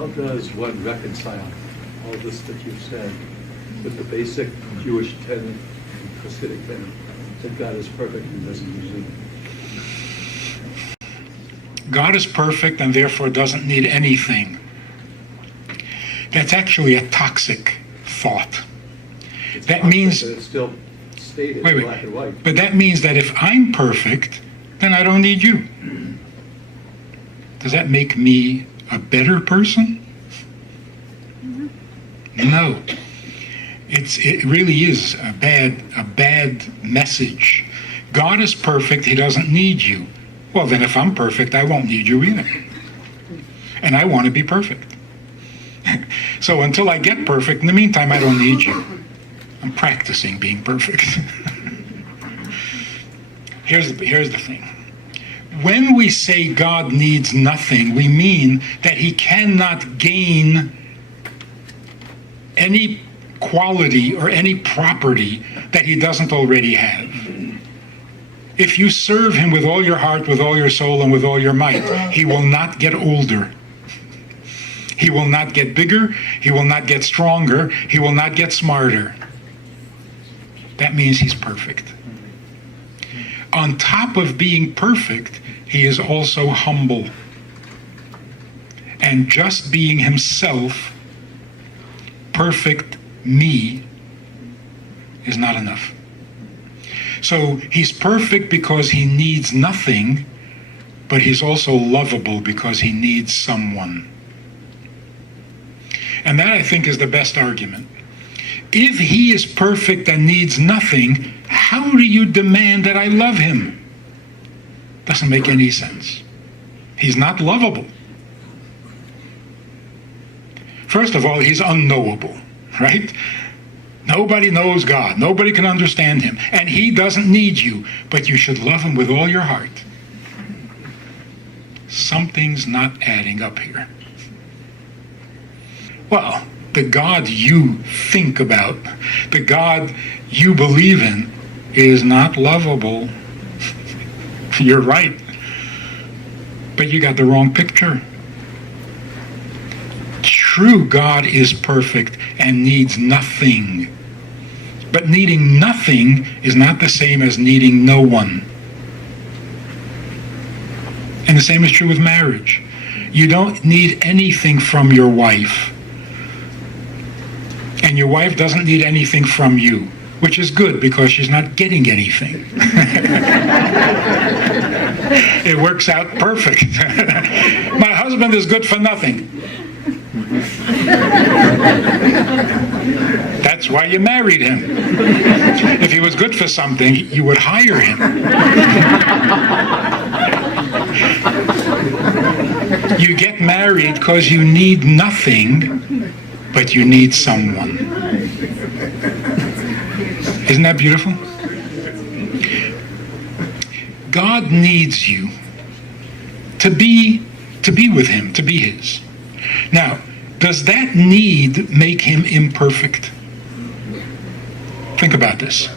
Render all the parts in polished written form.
How does one reconcile all this that you've said with the basic Jewish tenet and Hasidic tenet that God is perfect and doesn't use it? God is perfect and therefore doesn't need anything. That's actually a toxic thought. That means it's still stated wait, black and white. but that means that if I'm perfect, then I don't need you. Does that make me a better person? No. It really is a bad message. God is perfect, he doesn't need you. Well, then if I'm perfect, I won't need you either. And I want to be perfect. So until I get perfect, in the meantime, I don't need you. I'm practicing being perfect. Here's the thing. When we say God needs nothing, we mean that he cannot gain any quality or any property that he doesn't already have. If you serve him with all your heart, with all your soul, and with all your might, he will not get older. He will not get bigger. He will not get stronger. He will not get smarter. That means he's perfect. On top of being perfect, he is also humble. And just being himself, perfect me, is not enough. So he's perfect because he needs nothing, but he's also lovable because he needs someone. And that, I think, is the best argument. If he is perfect and needs nothing, how do you demand that I love him? Doesn't make any sense. He's not lovable. First of all, he's unknowable, right? Nobody knows God. Nobody can understand him. And he doesn't need you, but you should love him with all your heart. Something's not adding up here. Well, the God you think about, the God you believe in, is not lovable. You're right. But you got the wrong picture. True God is perfect and needs nothing. But needing nothing is not the same as needing no one. And the same is true with marriage. You don't need anything from your wife. And your wife doesn't need anything from you, which is good because she's not getting anything. It works out perfect. My husband is good for nothing. That's why you married him. If he was good for something, you would hire him. You get married because you need nothing, but you need someone. Isn't that beautiful? God needs you to be with him, to be his. Now, does that need make him imperfect? Think about this.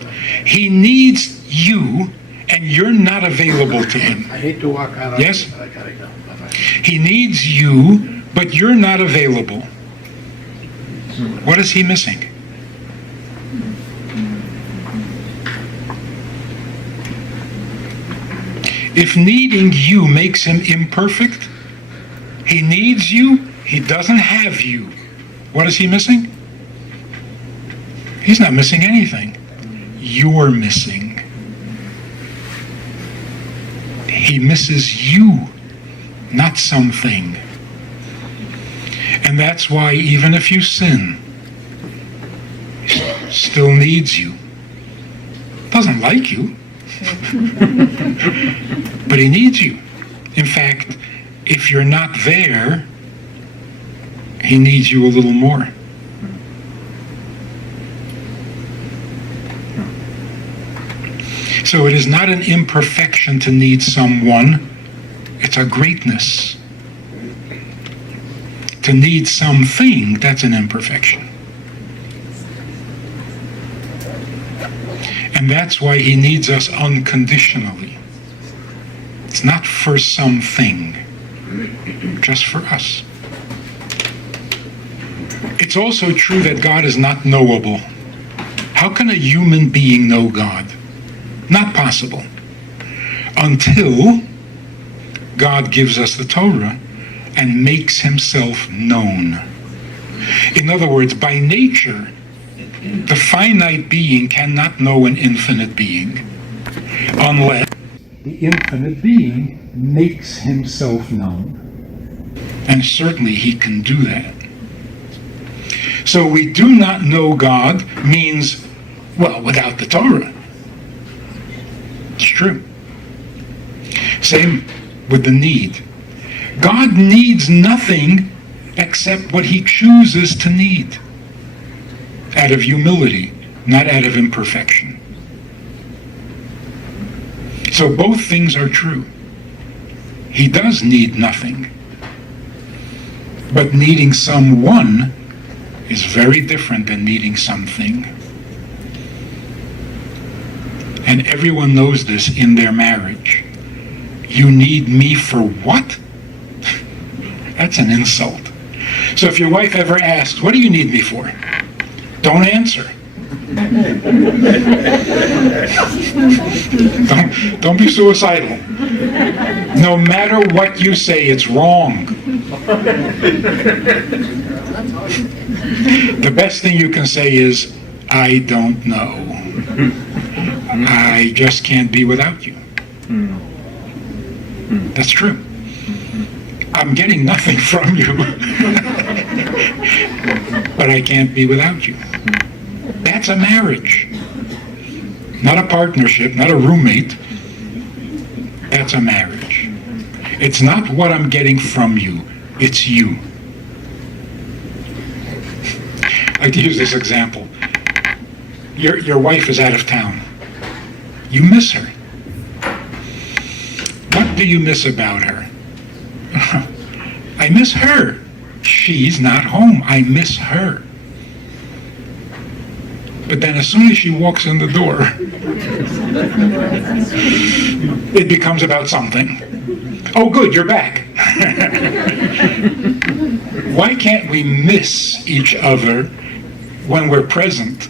He needs you, and you're not available to him. I hate to walk out on Yes? but I gotta go. Bye-bye. He needs you, but you're not available. What is he missing? If needing you makes him imperfect, he needs you, he doesn't have you. What is he missing? He's not missing anything. You're missing. He misses you, not something. And that's why even if you sin, he still needs you. Doesn't like you, but he needs you. In fact, if you're not there, he needs you a little more. So it is not an imperfection to need someone, it's a greatness. To need something, that's an imperfection. And that's why he needs us unconditionally. It's not for something, just for us. it's also true that God is not knowable. How can a human being know God? Not possible. Until God gives us the Torah and makes himself known. In other words, by nature, the finite being cannot know an infinite being unless the infinite being makes himself known. And certainly he can do that. So we do not know God means, well, without the Torah. It's true. Same with the need. God needs nothing except what he chooses to need, out of humility, not out of imperfection. So both things are true. He does need nothing. But needing someone is very different than needing something. And everyone knows this in their marriage. You need me for what? That's an insult. So if your wife ever asks, what do you need me for? Don't answer. Don't be suicidal. No matter what you say, it's wrong. The best thing you can say is, I don't know. I just can't be without you. That's true. I'm getting nothing from you. But I can't be without you. That's a marriage. Not a partnership, not a roommate. That's a marriage. It's not what I'm getting from you, it's you. I like to use this example. Your wife is out of town. You miss her. What do you miss about her? I miss her. She's not home. I miss her. But then as soon as she walks in the door, it becomes about something. Oh, good, you're back. Why can't we miss each other when we're present?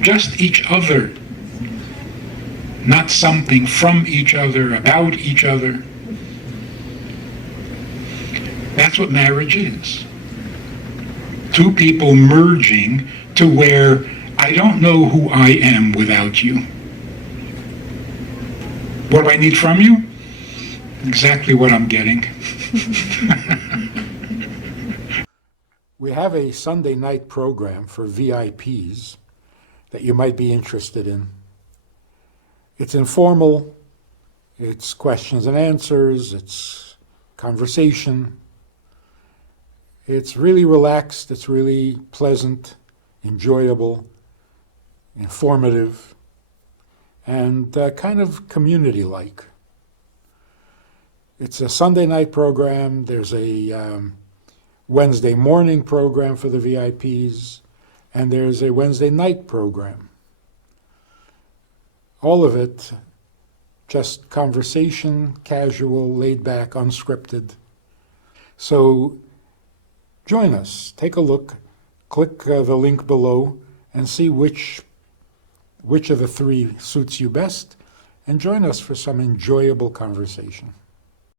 Just each other. Not something from each other, about each other. That's what marriage is. Two people merging to where I don't know who I am without you. What do I need from you? Exactly what I'm getting. We have a Sunday night program for VIPs that you might be interested in. It's informal, it's questions and answers, it's conversation. It's really relaxed, it's really pleasant, enjoyable, informative, and kind of community-like. It's a Sunday night program. There's a Wednesday morning program for the VIPs, and there's a Wednesday night program. All of it just conversation, casual, laid back, unscripted. So join us, take a look, click the link below and see which of the three suits you best, and join us for some enjoyable conversation.